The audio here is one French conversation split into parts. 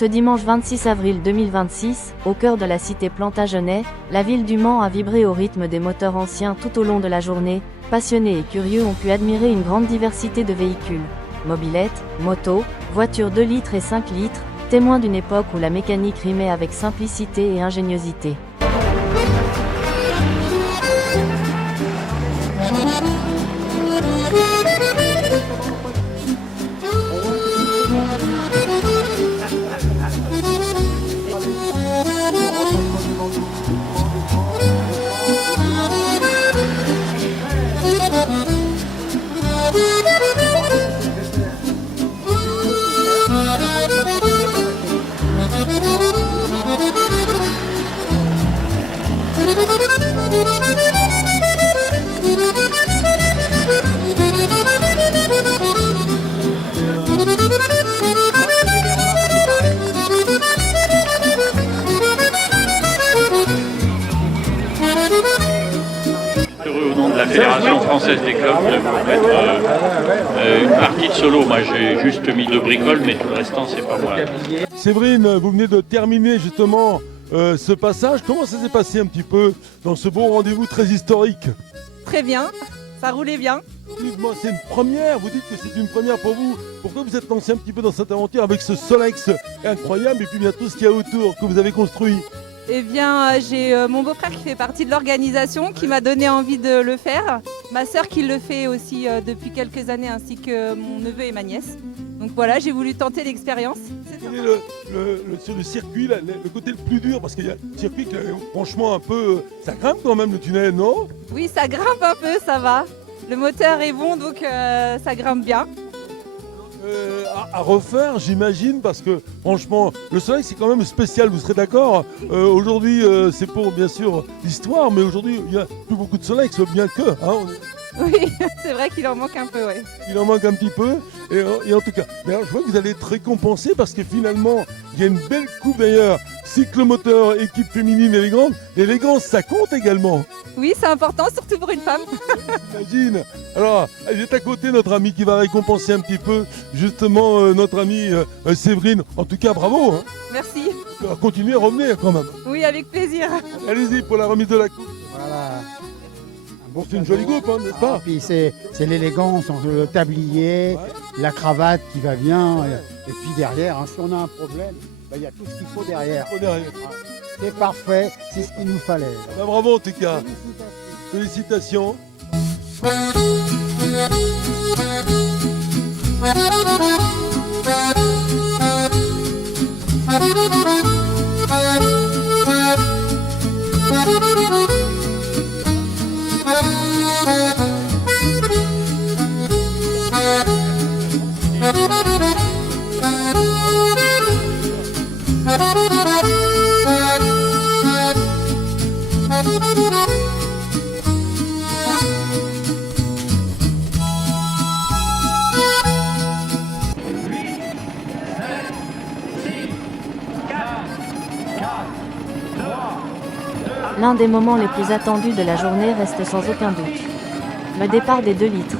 Ce dimanche 26 avril 2026, au cœur de la cité Plantagenet, la ville du Mans a vibré au rythme des moteurs anciens tout au long de la journée. Passionnés et curieux ont pu admirer une grande diversité de véhicules. Mobylettes, motos, voitures 2 litres et 5 litres, témoins d'une époque où la mécanique rimait avec simplicité et ingéniosité. Heureux au nom de la Fédération française des clubs de vous mettre une partie de solo. Moi j'ai juste mis 2 bricoles, mais tout le restant c'est pas moi. Séverine, vous venez de terminer justement ce passage. Comment ça s'est passé un petit peu dans ce beau rendez-vous très historique? Très bien, ça roulait bien. Dites-moi, c'est une première, vous dites que c'est une première pour vous. Pourquoi vous êtes lancé un petit peu dans cette aventure avec ce Solex incroyable et puis bien tout ce qu'il y a autour que vous avez construit? Eh bien, j'ai mon beau-frère qui fait partie de l'organisation qui m'a donné envie de le faire. Ma sœur qui le fait aussi depuis quelques années, ainsi que mon neveu et ma nièce. Donc voilà, j'ai voulu tenter l'expérience. Quel est sur le circuit, le côté le plus dur? Parce qu'il y a le circuit qui est franchement un peu... Ça grimpe quand même le tunnel, non? Oui, ça grimpe un peu, ça va. Le moteur est bon, donc ça grimpe bien. À refaire, j'imagine, parce que franchement, le Soleil c'est quand même spécial, vous serez d'accord? Aujourd'hui, c'est pour bien sûr l'histoire, mais aujourd'hui, il n'y a plus beaucoup de Soleil, bien que. Hein, Oui, c'est vrai qu'il en manque un peu, ouais. il en manque un petit peu. Et en tout cas, d'ailleurs, je vois que vous allez être récompensé parce que finalement, il y a une belle coupe d'ailleurs. Cyclomoteur, équipe féminine élégante. L'élégance, ça compte également. Oui, c'est important, surtout pour une femme. J'imagine. Alors, il est à côté notre ami qui va récompenser un petit peu justement notre amie Séverine. En tout cas, bravo. Hein. Merci. Continuez à revenir quand même. Oui, avec plaisir. Allez-y pour la remise de la coupe. Voilà. Bon, c'est une jolie coupe, hein, n'est-ce pas? Puis c'est l'élégance, le tablier, la cravate qui va bien. Et puis derrière, hein, si on a un problème, il y a tout ce qu'il faut derrière. C'est parfait, c'est ce qu'il nous fallait. Ben, bravo en tout cas. Félicitations. L'un des moments les plus attendus de la journée reste sans aucun doute le départ des 2 litres.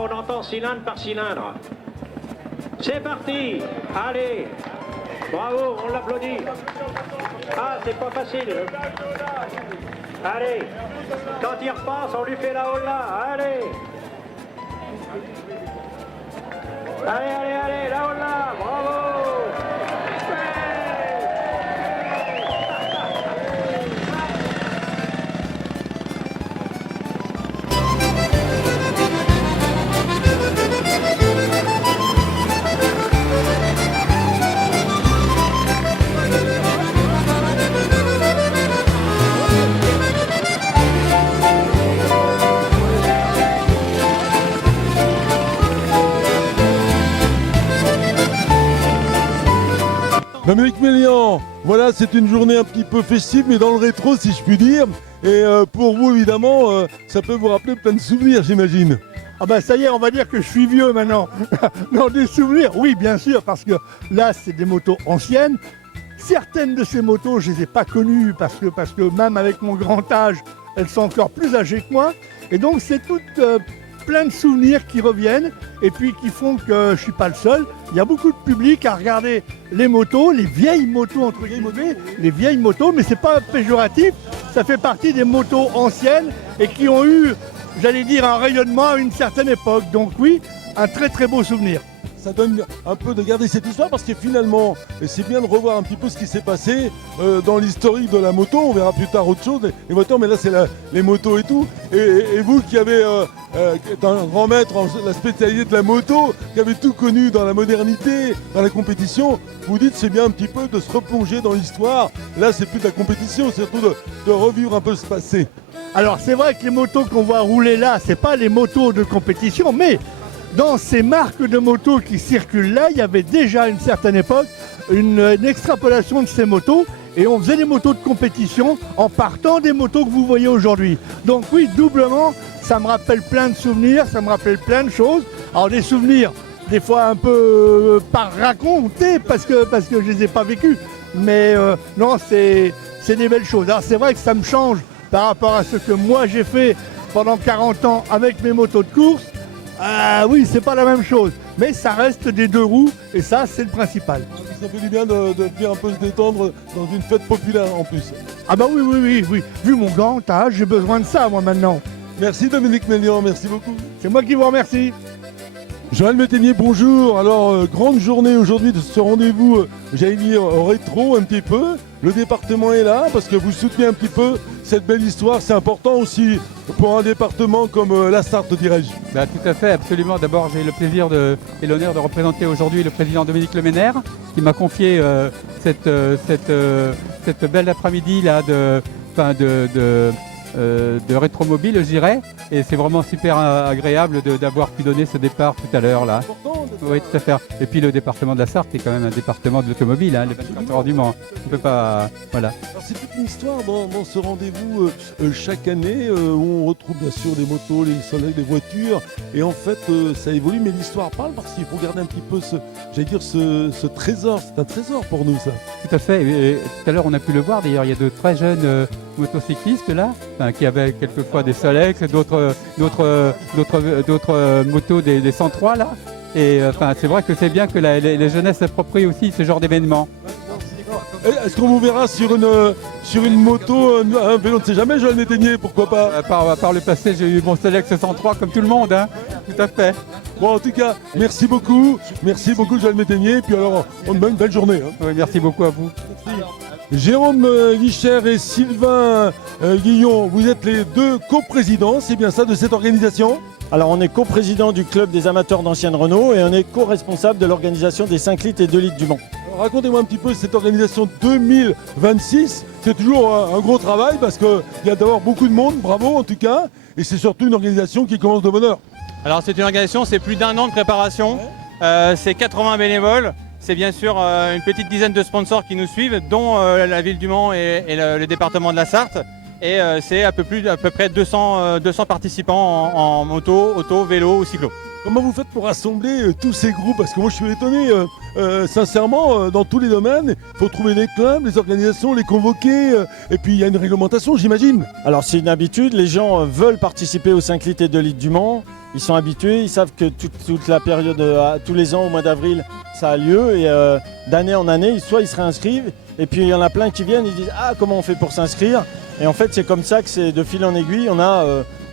On entend cylindre par cylindre. C'est parti. Allez. Bravo, on l'applaudit. Ah, c'est pas facile. Allez. Quand il repasse, on lui fait la holla. Allez. Allez, la holla. Bravo. Dominique Mélian, voilà, c'est une journée un petit peu festive, mais dans le rétro, si je puis dire. Et pour vous, évidemment, ça peut vous rappeler plein de souvenirs, j'imagine. Ah ben ça y est, on va dire que je suis vieux maintenant. Non, des souvenirs, oui, bien sûr, parce que là, c'est des motos anciennes. Certaines de ces motos, je ne les ai pas connues parce que même avec mon grand âge, elles sont encore plus âgées que moi. Et donc, c'est toutes plein de souvenirs qui reviennent et puis qui font que je ne suis pas le seul. Il y a beaucoup de public à regarder les motos, les vieilles motos, entre guillemets, les vieilles motos, mais ce n'est pas péjoratif. Ça fait partie des motos anciennes et qui ont eu, j'allais dire, un rayonnement à une certaine époque. Donc oui, un très très beau souvenir. Ça donne un peu de garder cette histoire parce que finalement, et c'est bien de revoir un petit peu ce qui s'est passé dans l'historique de la moto. On verra plus tard autre chose, les moteurs, mais là c'est les motos et tout. Et vous qui avez un grand maître en la spécialité de la moto, qui avez tout connu dans la modernité, dans la compétition, vous dites c'est bien un petit peu de se replonger dans l'histoire. Là c'est plus de la compétition, c'est surtout de revivre un peu ce passé. Alors c'est vrai que les motos qu'on voit rouler là, c'est pas les motos de compétition, mais dans ces marques de motos qui circulent là, il y avait déjà à une certaine époque une extrapolation de ces motos et on faisait des motos de compétition en partant des motos que vous voyez aujourd'hui. Donc oui, doublement, ça me rappelle plein de souvenirs, ça me rappelle plein de choses. Alors des souvenirs, des fois un peu par raconter parce que je les ai pas vécus. Mais non, c'est des belles choses. Alors c'est vrai que ça me change par rapport à ce que moi j'ai fait pendant 40 ans avec mes motos de course. Oui, c'est pas la même chose, mais ça reste des deux roues et ça, c'est le principal. Ça fait du bien de bien un peu se détendre dans une fête populaire en plus. Ah bah oui. Vu mon grand âge, j'ai besoin de ça moi maintenant. Merci Dominique Mélian, merci beaucoup. C'est moi qui vous remercie. Joël Métainier, bonjour. Alors, grande journée aujourd'hui de ce rendez-vous, j'allais dire rétro un petit peu. Le département est là parce que vous soutenez un petit peu cette belle histoire. C'est important aussi pour un département comme la Sarthe, dirais-je. Bah, tout à fait, absolument. D'abord, j'ai le plaisir et l'honneur de représenter aujourd'hui le président Dominique Leménaire qui m'a confié cette belle après-midi là de rétromobile, je dirais, et c'est vraiment super agréable d'avoir pu donner ce départ tout à l'heure là. Oui, tout à fait. Et puis le département de la Sarthe est quand même un département de l'automobile, hein, les 24 heures du Mans. On peut pas, voilà. Alors c'est toute une histoire dans ce rendez-vous chaque année où on retrouve bien sûr les motos, les soleils, les voitures, et en fait ça évolue, mais l'histoire parle parce qu'il faut garder un petit peu ce trésor. C'est un trésor pour nous ça. Tout à fait. Et tout à l'heure on a pu le voir. D'ailleurs, il y a de très jeunes motocyclistes là, qui avaient quelquefois des Solex, d'autres motos des 103 là. Et c'est vrai que c'est bien que les jeunesses s'approprient aussi ce genre d'événements. Est-ce qu'on vous verra sur une moto, un vélo, on ne sait jamais, Joël Métainier, pourquoi pas? Par le passé, j'ai eu mon Solex 103 comme tout le monde, hein. Tout à fait. Bon, en tout cas, merci beaucoup Joël Métainier, et puis alors, on te donne une belle journée. Hein. Oui, merci beaucoup à vous. Jérôme Guicher et Sylvain Guillon, vous êtes les deux coprésidents, c'est bien ça, de cette organisation? Alors on est coprésident du club des amateurs d'anciennes Renault et on est co-responsable de l'organisation des 5 litres et 2 litres du Mans. Alors, racontez-moi un petit peu cette organisation 2026, c'est toujours un gros travail parce qu'il y a d'abord beaucoup de monde, bravo en tout cas, et c'est surtout une organisation qui commence de bonne heure. Alors c'est une organisation, c'est plus d'1 an de préparation, c'est 80 bénévoles. C'est bien sûr une petite dizaine de sponsors qui nous suivent, dont la ville du Mans et le département de la Sarthe. Et c'est à peu près 200 participants en moto, auto, vélo ou cyclo. Comment vous faites pour rassembler tous ces groupes? Parce que moi je suis étonné, sincèrement, dans tous les domaines, il faut trouver les clubs, les organisations, les convoquer, et puis il y a une réglementation, j'imagine. Alors c'est une habitude, les gens veulent participer aux 5 litres et 2 litres du Mans, ils sont habitués, ils savent que toute la période, tous les ans au mois d'avril, ça a lieu, et d'année en année, soit ils se réinscrivent, et puis il y en a plein qui viennent, ils disent « Ah, comment on fait pour s'inscrire ?» Et en fait, c'est comme ça que c'est de fil en aiguille, on a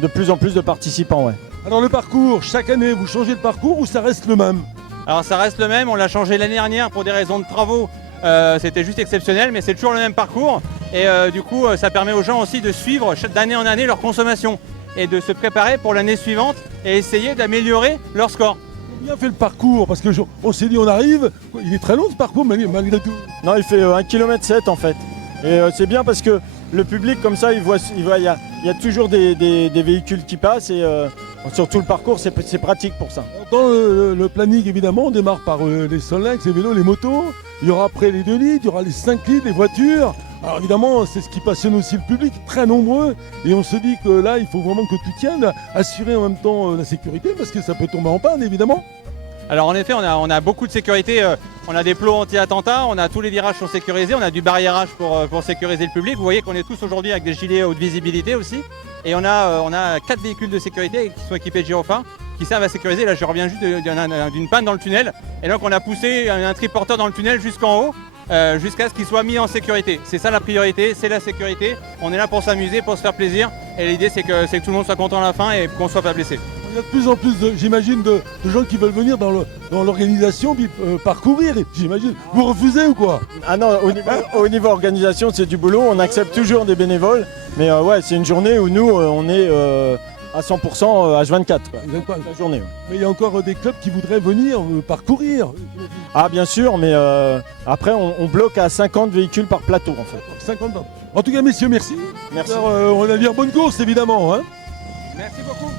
de plus en plus de participants. Ouais. Alors le parcours, chaque année, vous changez le parcours ou ça reste le même? Alors ça reste le même, on l'a changé l'année dernière pour des raisons de travaux. C'était juste exceptionnel, mais c'est toujours le même parcours. Et du coup, ça permet aux gens aussi de suivre d'année en année leur consommation et de se préparer pour l'année suivante et essayer d'améliorer leur score. Bien fait le parcours, parce qu'on s'est dit on arrive, il est très long ce parcours malgré tout. Non, il fait 1,7 km en fait. Et c'est bien parce que le public comme ça, il y a toujours des véhicules qui passent et sur tout le parcours, c'est pratique pour ça. Dans le planning évidemment, on démarre par les Solex, les vélos, les motos, il y aura après les 2 litres, il y aura les 5 litres, les voitures. Alors évidemment, c'est ce qui passionne aussi le public, très nombreux. Et on se dit que là, il faut vraiment que tout tienne, assurer en même temps la sécurité, parce que ça peut tomber en panne, évidemment. Alors en effet, on a beaucoup de sécurité. On a des plots anti-attentats, on a tous les virages sont sécurisés, on a du barriérage pour sécuriser le public. Vous voyez qu'on est tous aujourd'hui avec des gilets haute visibilité aussi. Et on a 4 véhicules de sécurité qui sont équipés de gyrophares qui servent à sécuriser. Là, je reviens juste d'une panne dans le tunnel. Et donc on a poussé un triporteur dans le tunnel jusqu'en haut. Jusqu'à ce qu'il soit mis en sécurité. C'est ça la priorité, c'est la sécurité. On est là pour s'amuser, pour se faire plaisir. Et l'idée c'est que tout le monde soit content à la fin et qu'on ne soit pas blessé. Il y a de plus en plus, j'imagine, de gens qui veulent venir dans l'organisation, puis parcourir, j'imagine. Vous refusez ou quoi? Ah non, au niveau organisation, c'est du boulot. On accepte toujours des bénévoles. Mais ouais, c'est une journée où nous, on est à 100% H24. Quoi. La journée. Ouais. Mais il y a encore des clubs qui voudraient venir parcourir. Ah bien sûr, mais après on bloque à 50 véhicules par plateau en fait. 50. En tout cas, messieurs, merci. Merci. Alors, on va dire bonne course évidemment. Hein. Merci beaucoup.